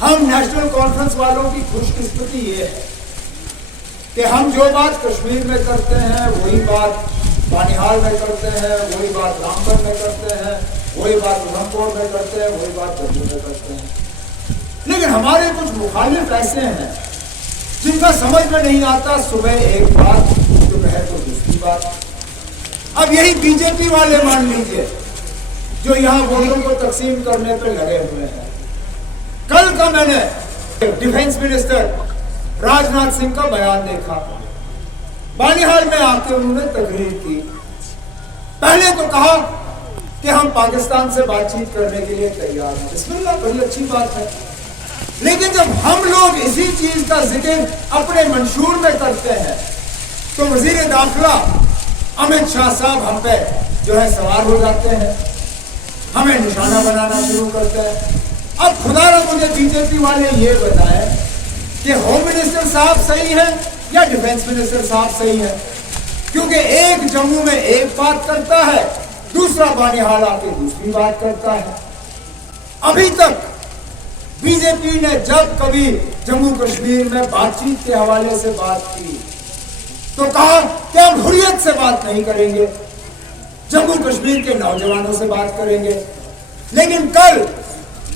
ہم national conference والوں کی خوش قسمتی یہ ہے کہ ہم جو بات کشمیر میں کرتے ہیں وہی بات بانہال میں کرتے ہیں، وہی بات رامبن میں کرتے ہیں، وہی بات اودھمپور میں کرتے ہیں، وہی بات جموں میں کرتے ہیں۔ لیکن ہمارے کچھ مخالف ایسے ہیں جن کا سمجھ میں نہیں آتا، صبح ایک بات دوپہر کو دوسری بات۔ اب یہی بی جے پی والے مان لیجئے جو یہاں ووٹوں کو تقسیم کرنے پہ لگے ہوئے ہیں۔ کل کا میں نے ڈیفنس منسٹر راج ناتھ سنگھ کا بیان دیکھا، بانہال میں آ کے انہوں نے تقریر کی۔ پہلے تو کہا کہ ہم پاکستان سے بات چیت کرنے کے لیے تیار ہیں، بسم اللہ، بڑی اچھی بات ہے۔ لیکن جب ہم لوگ اسی چیز کا ذکر اپنے منشور میں کرتے ہیں تو وزیر داخلہ امت شاہ صاحب ہم پہ جو ہے سوار ہو جاتے ہیں، ہمیں نشانہ بنانا شروع کرتے ہیں۔ اب خدا را مجھے بی جے پی والے یہ بتائیں کہ ہوم منسٹر صاحب صحیح ہے یا ڈیفنس منسٹر صاحب صحیح ہے؟ کیونکہ ایک جموں میں ایک بات کرتا ہے، دوسرا بانہال آ کے دوسری بات کرتا ہے۔ ابھی تک بی جے پی نے جب کبھی جموں کشمیر میں بات چیت کے حوالے سے بات کی تو کہا کہ ہم حریت سے بات نہیں کریں گے، جموں کشمیر کے نوجوانوں سے بات کریں گے۔ لیکن کل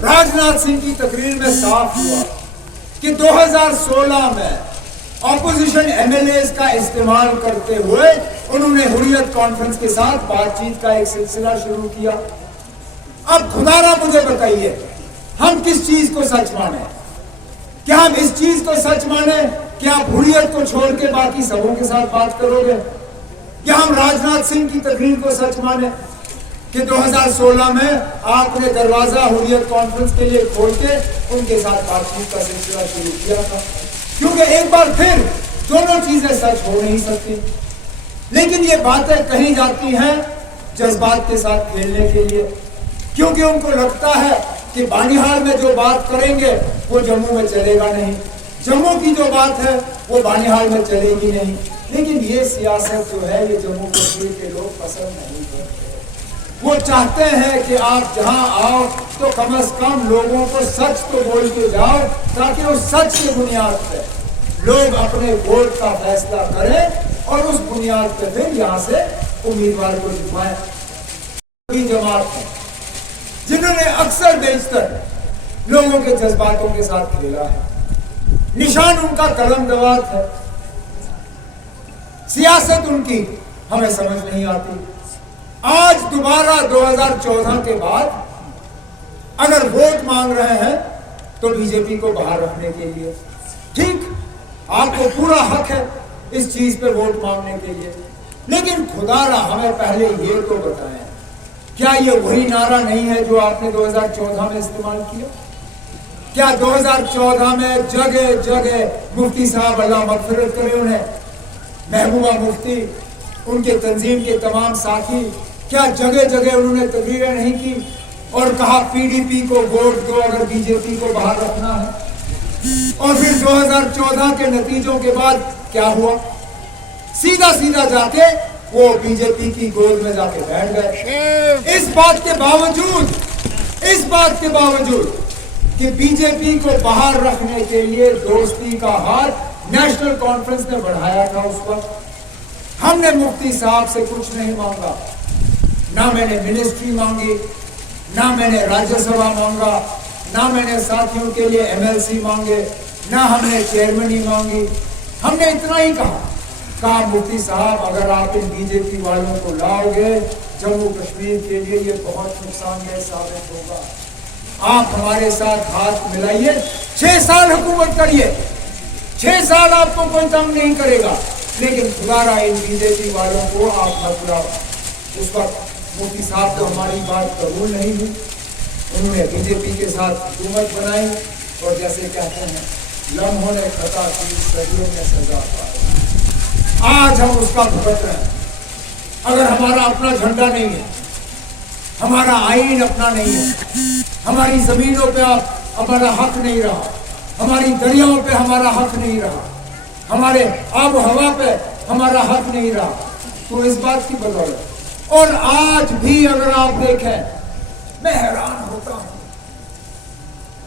راج ناتھ سنگھ کی تقریر میں صاف ہوا کہ 2016 میں اپوزیشن ایم ایل ایز کا استعمال کرتے ہوئے انہوں نے حریت کانفرنس کے ساتھ بات چیت کا ایک سلسلہ شروع کیا۔ اب خدا را مجھے بتائیے ہم کس چیز کو سچ مانیں؟ کیا ہم اس چیز کو سچ مانیں کہ آپ حریت کو چھوڑ کے باقی سبوں کے ساتھ بات کرو گے؟ کیا ہم راج ناتھ سنگھ کی تقریر کو سچ مانیں کہ 2016 میں آپ نے دروازہ حریت کانفرنس کے لیے کھول کے ان کے ساتھ بات چیت کا سلسلہ شروع کیا تھا؟ کیونکہ ایک بار پھر دونوں چیزیں سچ ہو نہیں سکتی۔ لیکن یہ باتیں کہی جاتی ہیں جذبات کے ساتھ کھیلنے کے لیے، کیونکہ ان کو لگتا ہے کہ بانہال میں جو بات کریں گے وہ جموں میں چلے گا نہیں، جموں کی جو بات ہے وہ بانہال میں چلے گی نہیں۔ لیکن یہ سیاست جو ہے یہ جموں کشمیر کے لوگ پسند نہیں کرتے۔ وہ چاہتے ہیں کہ آپ جہاں آؤ تو کم از کم لوگوں کو سچ تو بول کے جاؤ تاکہ اس سچ کی بنیاد پہ لوگ اپنے ووٹ کا فیصلہ کریں اور اس بنیاد پہ پھر یہاں سے امیدوار کو جمائیں۔ جماعت ہے جنہوں نے اکثر بیشتر لوگوں کے جذباتوں کے ساتھ کھیلا ہے، نشان ان کا قلم دوات ہے، سیاست ان کی ہمیں سمجھ نہیں آتی۔ آج دوبارہ 2014 کے بعد اگر ووٹ مانگ رہے ہیں تو بی جے پی کو باہر رکھنے کے لیے، ٹھیک، آپ کو پورا حق ہے اس چیز پہ ووٹ مانگنے کے لیے، لیکن خدا را ہمیں پہلے یہ تو بتائیں کیا یہ وہی نعرہ نہیں ہے جو آپ نے 2014 میں استعمال کیا؟ کیا 2014 میں جگہ جگہ مفتی صاحب اللہ مغفرت کرے انہیں، محبوبہ مفتی، ان کے تنظیم کے تمام ساتھی، کیا جگہ جگہ انہوں نے تقریریں نہیں کی اور کہا پی ڈی پی کو ووٹ دو اگر بی جے پی کو باہر رکھنا ہے؟ اور پھر 2014 کے نتیجوں کے بعد کیا ہوا؟ سیدھا سیدھا جا کے وہ بی جے پی کی گود میں جا کے بیٹھ گئے۔ اس بات کے باوجود کہ بی جے پی کو باہر رکھنے کے لیے دوستی کا ہاتھ نیشنل کانفرنس نے بڑھایا تھا، اس وقت ہم نے مفتی صاحب سے کچھ نہیں مانگا، نہ میں نے منسٹری مانگی، نہ میں نے راجیہ سبھا مانگا، نہ میں نے ساتھیوں کے لیے ایم ایل سی مانگے، نہ ہم نے چیئرمنی مانگی۔ ہم نے اتنا ہی کہا مفتی صاحب اگر آپ ان بی جے پی والوں کو لاؤ گے جموں کشمیر کے لیے یہ بہت نقصان دہ ثابت ہوگا، آپ ہمارے ساتھ ہاتھ ملائیے، 6 سال حکومت کریے، 6 سال آپ کو کوئی تنگ نہیں کرے گا، لیکن خدا را ان بی جے پی والوں کو آپ مت بلاؤ۔ اس وقت مفتی صاحب کو ہماری بات قبول نہیں ہوئی، انہوں نے بی جے پی کے ساتھ حکومت بنائی اور جیسے کہتے ہیں لمحوں نے خطا کی صدیوں میں سزا پائی۔ آج ہم اس کا بھگت رہے ہیں۔ اگر ہمارا اپنا جھنڈا نہیں ہے، ہمارا آئین اپنا نہیں ہے، ہماری زمینوں پہ ہمارا حق نہیں رہا، ہماری دریاؤں پہ ہمارا حق نہیں رہا، ہمارے آب و ہوا پہ ہمارا حق نہیں رہا، تو اس بات کی بدولت اور آج بھی اگر آپ دیکھیں میں حیران ہوتا ہوں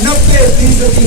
90%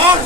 8